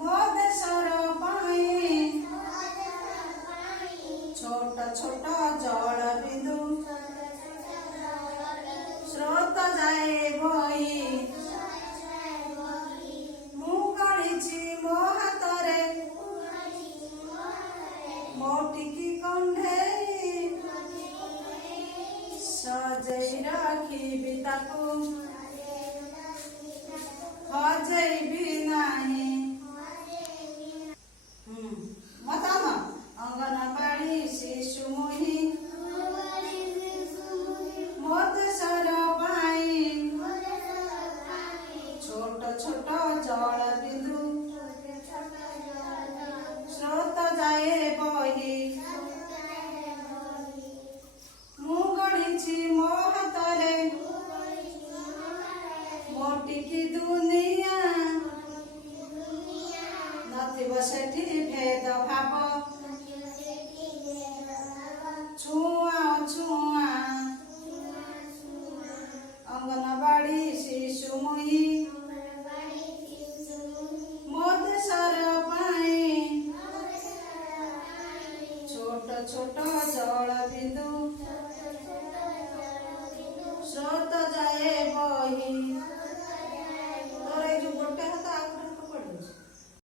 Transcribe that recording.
ମୋ ଦେଶର ପାଇଁ ଛୋଟ ଛୋଟ ଜଳ ବିନ୍ଦୁ ସ୍ରୋତ ଯାଏ ବହି ମୁଁ ଗଢ଼ିଛି ମୋ ହାତରେ ମୋଟିକି କଣ୍ଢେଇ ସଜେଇ ରଖିବି ତାକୁ ହଜେଇବି ନାହିଁ। ମତାମ ଅଙ୍ଗନବାଡ଼ି ଶିଶୁ ମୁହିଁ ମୋ ଦେଶର ପାଇଁ ଛୋଟ ଛୋଟ ଜଳ ବିନ୍ଦୁ ସ୍ରୋତ ଯାଏ ବହି ମୁଁ ଗଢ଼ିଛି ମୋ ହାତରେ ମୋଟିକି ଦୁନିଆ ନଥିବ ସେଠି ଭେଦ ଭାବ।